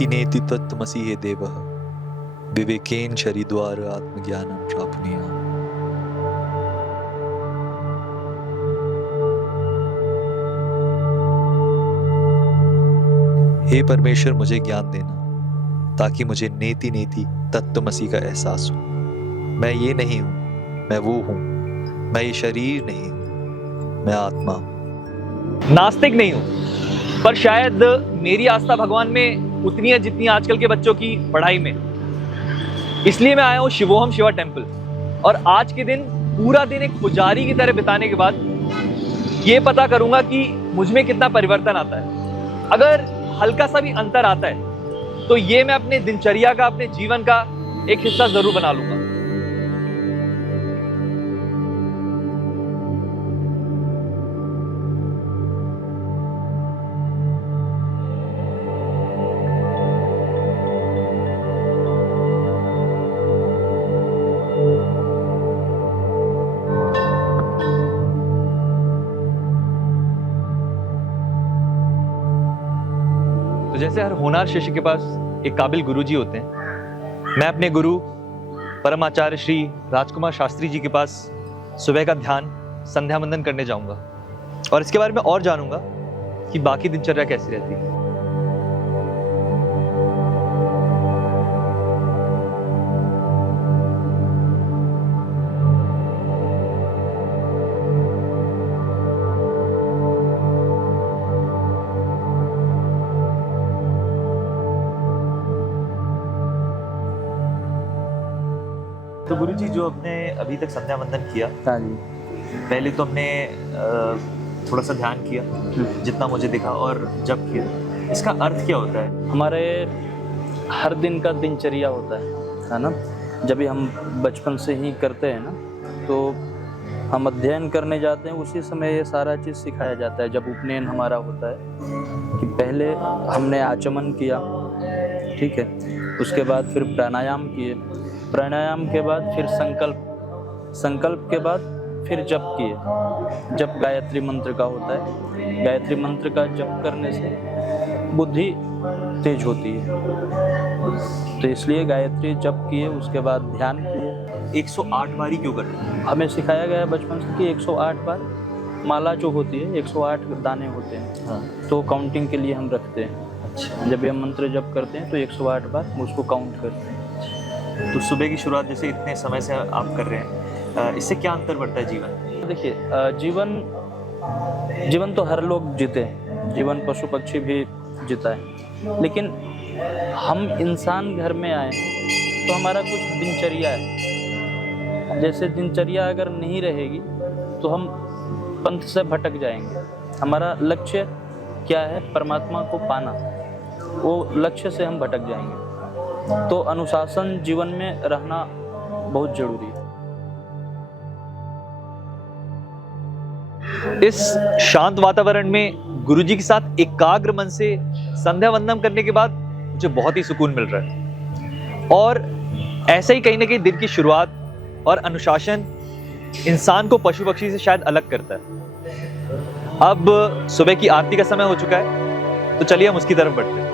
नेति नेति तत्त्वमसि हे देवः विवेकेन शरीद्वार आत्मज्ञानं प्राप्नुयाम्। हे परमेश्वर, मुझे ज्ञान देना ताकि मुझे नेति नेति तत्त्वमसि का एहसास हो। मैं ये नहीं हूँ, मैं वो हूँ। मैं ये शरीर नहीं हूँ, मैं आत्मा हूँ। नास्तिक नहीं हूँ, पर शायद मेरी आस्था भगवान में उतनी है जितनी आजकल के बच्चों की पढ़ाई में। इसलिए मैं आया हूँ शिवोहम शिवा टेम्पल, और आज के दिन पूरा दिन एक पुजारी की तरह बिताने के बाद ये पता करूंगा कि मुझ में कितना परिवर्तन आता है। अगर हल्का सा भी अंतर आता है तो ये मैं अपने दिनचर्या का, अपने जीवन का एक हिस्सा जरूर बना लूंगा। तो जैसे हर होनहार शिष्य के पास एक काबिल गुरुजी होते हैं, मैं अपने गुरु परम आचार्य श्री राजकुमार शास्त्री जी के पास सुबह का ध्यान संध्या वंदन करने जाऊंगा और इसके बारे में और जानूंगा कि बाकी दिनचर्या कैसी रहती है। तो गुरुजी, जो हमने अभी तक संध्या वंदन किया, हाँ जी। पहले तो हमने थोड़ा सा ध्यान किया जितना मुझे दिखा और जप किया। इसका अर्थ क्या होता है? हमारे हर दिन का दिनचर्या होता है ना। जब भी हम बचपन से ही करते हैं ना, तो हम अध्ययन करने जाते हैं, उसी समय ये सारा चीज़ सिखाया जाता है। जब उपनयन हमारा होता है कि पहले हमने आचमन किया, ठीक है, उसके बाद फिर प्राणायाम किए, प्राणायाम के बाद फिर संकल्प के बाद फिर जप किए। जप गायत्री मंत्र का होता है। गायत्री मंत्र का जप करने से बुद्धि तेज होती है, तो इसलिए गायत्री जप किए, उसके बाद ध्यान किए। 108 बारी क्यों करते हैं? हमें सिखाया गया है बचपन से कि 108 बार माला जो होती है, 108 दाने होते हैं। हाँ। तो काउंटिंग के लिए हम रखते हैं। अच्छा। जब भी हम मंत्र जप करते हैं तो 108 बार उसको काउंट करते हैं। तो सुबह की शुरुआत जैसे इतने समय से आप कर रहे हैं, इससे क्या अंतर बढ़ता है जीवन? देखिए, जीवन तो हर लोग जीते हैं, जीवन पशु पक्षी भी जीता है, लेकिन हम इंसान घर में आए तो हमारा कुछ दिनचर्या है। जैसे दिनचर्या अगर नहीं रहेगी तो हम पंथ से भटक जाएंगे। हमारा लक्ष्य क्या है? परमात्मा को पाना। वो लक्ष्य से हम भटक जाएंगे। तो अनुशासन जीवन में रहना बहुत जरूरी है। इस शांत वातावरण में गुरुजी के साथ एकाग्र मन से संध्या वंदन करने के बाद मुझे बहुत ही सुकून मिल रहा है। और ऐसे ही कहीं ना कहीं दिन की शुरुआत और अनुशासन इंसान को पशु पक्षी से शायद अलग करता है। अब सुबह की आरती का समय हो चुका है, तो चलिए हम उसकी तरफ बढ़ते हैं।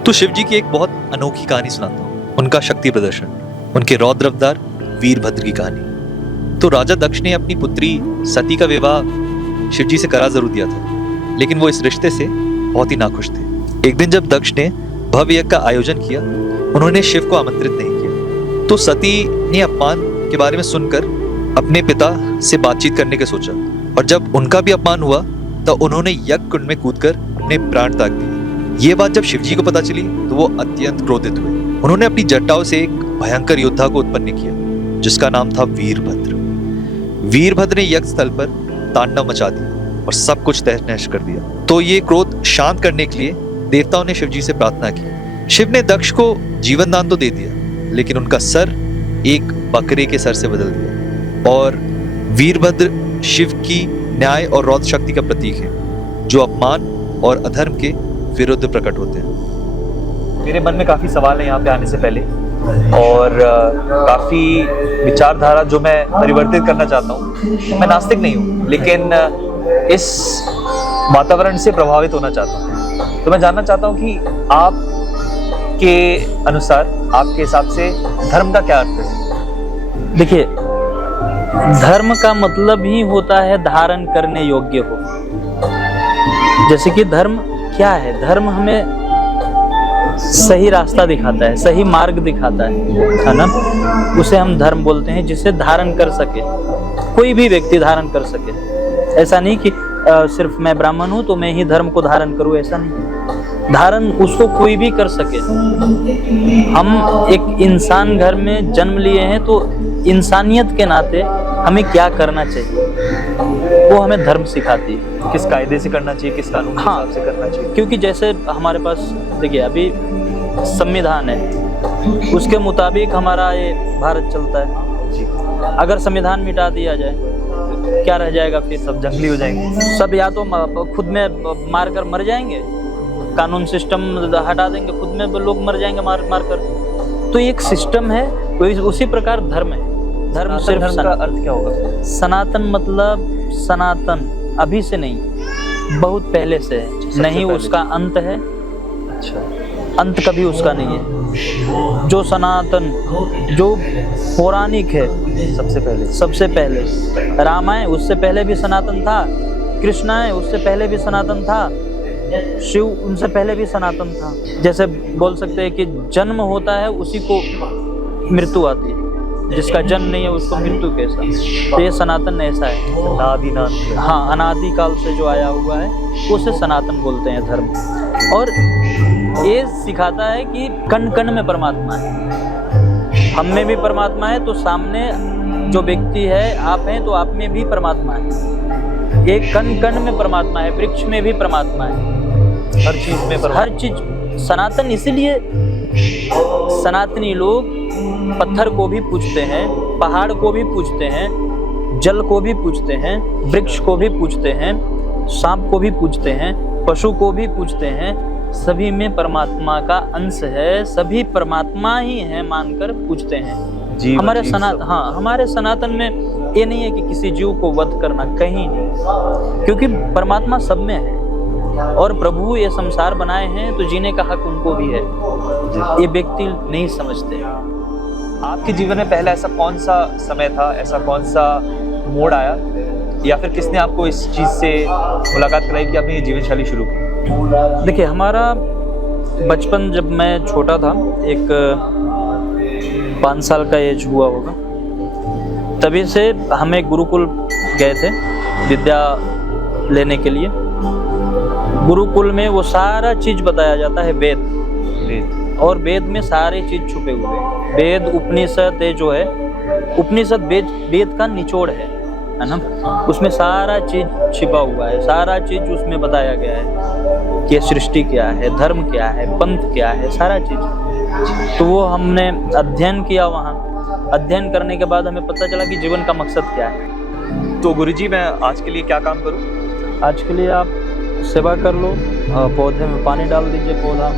तो शिव जी की एक बहुत अनोखी कहानी सुनाता हूँ, उनका शक्ति प्रदर्शन, उनके रौद्र अवतार वीरभद्र की कहानी। तो राजा दक्ष ने अपनी पुत्री सती का विवाह शिव जी से करा जरूर दिया था, लेकिन वो इस रिश्ते से बहुत ही नाखुश थे। एक दिन जब दक्ष ने भव्य यज्ञ का आयोजन किया, उन्होंने शिव को आमंत्रित नहीं किया। तो सती ने अपमान के बारे में सुनकर अपने पिता से बातचीत करने के सोचा, और जब उनका भी अपमान हुआ तो उन्होंने यज्ञ कुंड में कूदकर अपने प्राण त्याग दिए। ये बात जब शिवजी को पता चली तो वो अत्यंत क्रोधित हुए। उन्होंने अपनी जटाओं से एक भयंकर योद्धा को उत्पन्न किया जिसका नाम था वीरभद्र। वीरभद्र ने यज्ञ स्थल पर तांडव मचा दिया और सब कुछ तहस नहस कर दिया। तो ये क्रोध शांत करने के लिए देवताओं ने शिव जी से प्रार्थना की। शिव ने दक्ष को जीवन दान तो दे दिया, लेकिन उनका सर एक बकरे के सर से बदल दिया। और वीरभद्र शिव की न्याय और रौद्र शक्ति का प्रतीक है, जो अपमान और अधर्म के विरुद्ध प्रकट होते हैं। मेरे मन में काफ़ी सवाल है यहाँ पे आने से पहले, और काफ़ी विचारधारा जो मैं परिवर्तित करना चाहता हूँ। मैं नास्तिक नहीं हूँ, लेकिन इस वातावरण से प्रभावित होना चाहता हूँ। तो मैं जानना चाहता हूँ कि आपके अनुसार, आपके हिसाब से धर्म का क्या अर्थ है? देखिए, धर्म का मतलब ही होता है धारण करने योग्य हो। जैसे कि धर्म क्या है? धर्म हमें सही रास्ता दिखाता है, सही मार्ग दिखाता है ना? उसे हम धर्म बोलते हैं, जिसे धारण कर सके, कोई भी व्यक्ति धारण कर सके। ऐसा नहीं कि सिर्फ मैं ब्राह्मण हूं तो मैं ही धर्म को धारण करूं, ऐसा नहीं। धारण उसको कोई भी कर सके। हम एक इंसान घर में जन्म लिए हैं, तो इंसानियत के नाते हमें क्या करना चाहिए वो हमें धर्म सिखाती है। किस कायदे से करना चाहिए, किस कानून के हिसाब से करना चाहिए। क्योंकि जैसे हमारे पास देखिए अभी संविधान है, उसके मुताबिक हमारा ये भारत चलता है जी। अगर संविधान मिटा दिया जाए क्या रह जाएगा? फिर सब जंगली हो जाएंगे, सब या तो खुद में मार कर मर जाएंगे, कानून सिस्टम हटा देंगे, खुद में लोग मर जाएंगे मार कर। तो एक सिस्टम है, तो उसी प्रकार धर्म है। धर्म सिर्फ धर्म का अर्थ क्या होगा? सनातन मतलब सनातन, अभी से नहीं, बहुत पहले से है, नहीं उसका अंत है। अच्छा, अंत कभी उसका नहीं है। जो सनातन, जो पौराणिक है, सबसे पहले राम आए, उससे पहले भी सनातन था। कृष्ण आए, उससे पहले भी सनातन था। शिव, उनसे पहले भी सनातन था। जैसे बोल सकते हैं कि जन्म होता है उसी को मृत्यु आती है, जिसका जन्म नहीं है उसको मृत्यु कैसा? तो ये सनातन ऐसा है, अनादिनाथ। हाँ, अनादि काल से जो आया हुआ है उसे सनातन बोलते हैं धर्म। और ये सिखाता है कि कण कण में परमात्मा है। हम में भी परमात्मा है, तो सामने जो व्यक्ति है, आप हैं तो आप में भी परमात्मा है। एक कण कण में परमात्मा है, वृक्ष में भी परमात्मा है, हर चीज में हर चीज सनातन। इसीलिए सनातनी लोग पत्थर को भी पूजते हैं, पहाड़ को भी पूजते हैं, जल को भी पूजते हैं, वृक्ष को भी पूजते हैं, सांप को भी पूजते हैं, पशु को भी पूजते हैं। सभी में परमात्मा का अंश है, सभी परमात्मा ही है मानकर पूजते हैं। हमारे सनातन में ये नहीं है कि किसी जीव को वध करना, कहीं नहीं, क्योंकि परमात्मा सब में है और प्रभु ये संसार बनाए हैं, तो जीने का हक उनको भी है। ये व्यक्ति नहीं समझते। आपके जीवन में पहला ऐसा कौन सा समय था, ऐसा कौन सा मोड़ आया, या फिर किसने आपको इस चीज से मुलाकात कराई कि आपने ये जीवन शैली शुरू की? देखिए, हमारा बचपन, जब मैं छोटा था, एक 5 साल का एज हुआ होगा, तभी से हमें गुरुकुल गए थे विद्या लेने के लिए। गुरुकुल में वो सारा चीज बताया जाता है, वेद, और वेद में सारे चीज छुपे हुए हैं। वेद, उपनिषद, जो है उपनिषद वेद का निचोड़ है ना? उसमें सारा चीज छिपा हुआ है, सारा चीज उसमें बताया गया है कि सृष्टि क्या है, धर्म क्या है, पंथ क्या है, सारा चीज। तो वो हमने अध्ययन किया वहाँ। अध्ययन करने के बाद हमें पता चला कि जीवन का मकसद क्या है। तो गुरुजी, मैं आज के लिए क्या काम करूँ? आज के लिए आप सेवा कर लो, पौधे में पानी डाल दीजिए, पौधा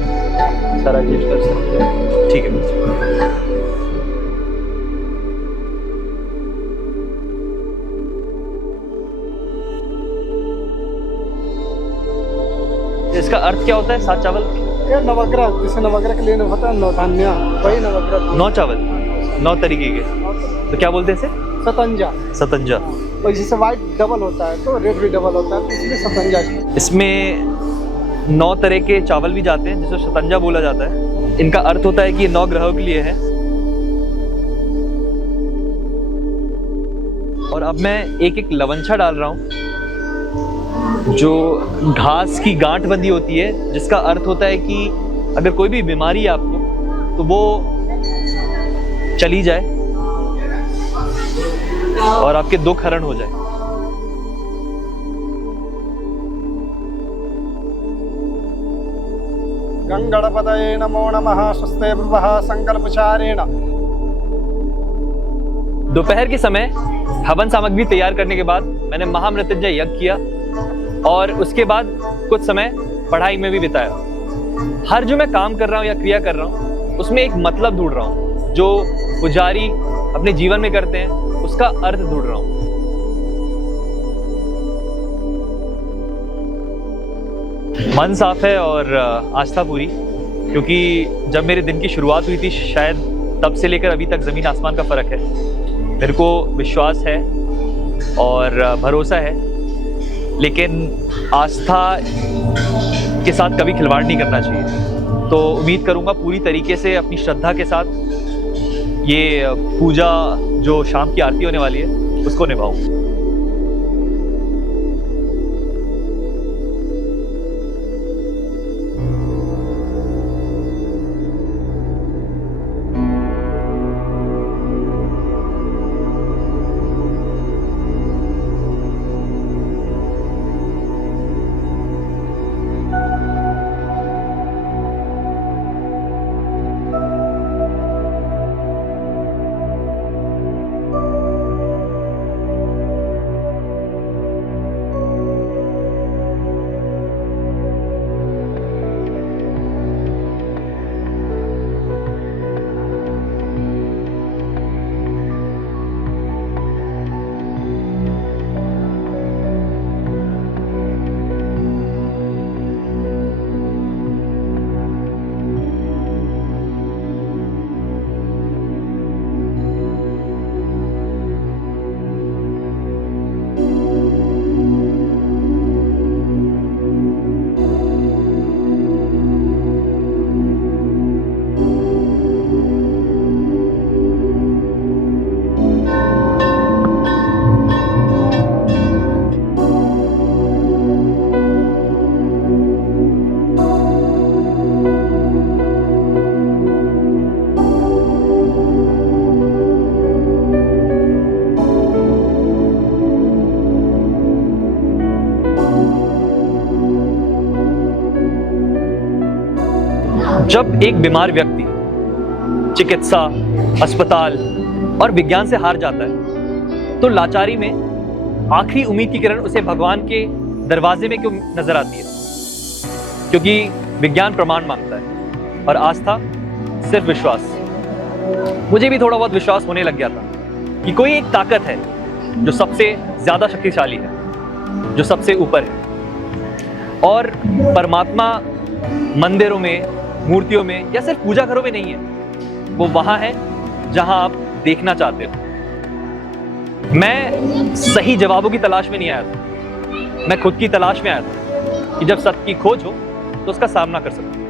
सारा चीज कर सकते हैं। ठीक है। इसका अर्थ क्या होता है? 7 चावल, ये नवग्रह, जिसे नवग्रह के लिए होता है 9 धान्य, वही नवग्रह। 9 चावल, 9 तरीके के, तो क्या बोलते हैं इसे? सतंजा। सतंजा। और जिसे व्हाइट डबल होता है तो रेड भी डबल होता है, तो इसलिए सतंजा। इसमें 9 तरह के चावल भी जाते हैं, जिसे सतंजा बोला जाता है। इनका अर्थ होता है कि ये 9 ग्रहों के लिए है। और अब मैं एक एक लवंछा डाल रहा हूँ, जो घास की गांठ बंदी होती है, जिसका अर्थ होता है कि अगर कोई भी बीमारी है आपको, तो वो चली जाए। और आपके दुख हरण हो जाए। गंगणपतये नमो नमः। स्वस्ते ब्रह्मः संकल्पचारेण। दोपहर के समय हवन सामग्री तैयार करने के बाद मैंने महामृत्युंजय यज्ञ किया और उसके बाद कुछ समय पढ़ाई में भी बिताया। हर जो मैं काम कर रहा हूँ या क्रिया कर रहा हूँ उसमें एक मतलब ढूंढ रहा हूँ। जो पुजारी अपने जीवन में करते हैं उसका अर्थ ढूंढ रहा हूँ। मन साफ है और आस्था पूरी, क्योंकि जब मेरे दिन की शुरुआत हुई थी शायद तब से लेकर अभी तक जमीन आसमान का फर्क है। मेरे को विश्वास है और भरोसा है, लेकिन आस्था के साथ कभी खिलवाड़ नहीं करना चाहिए। तो उम्मीद करूंगा पूरी तरीके से अपनी श्रद्धा के साथ ये पूजा जो शाम की आरती होने वाली है उसको निभाऊं। जब एक बीमार व्यक्ति चिकित्सा, अस्पताल और विज्ञान से हार जाता है तो लाचारी में आखिरी उम्मीद की किरण उसे भगवान के दरवाजे में क्यों नजर आती है? क्योंकि विज्ञान प्रमाण मांगता है और आस्था सिर्फ विश्वास। मुझे भी थोड़ा बहुत विश्वास होने लग गया था कि कोई एक ताकत है जो सबसे ज्यादा शक्तिशाली है, जो सबसे ऊपर है। और परमात्मा मंदिरों में, मूर्तियों में या सिर्फ पूजा घरों में नहीं है, वो वहां है जहां आप देखना चाहते हो। मैं सही जवाबों की तलाश में नहीं आया था, मैं खुद की तलाश में आया था कि जब सत्य की खोज हो तो उसका सामना कर सकूं।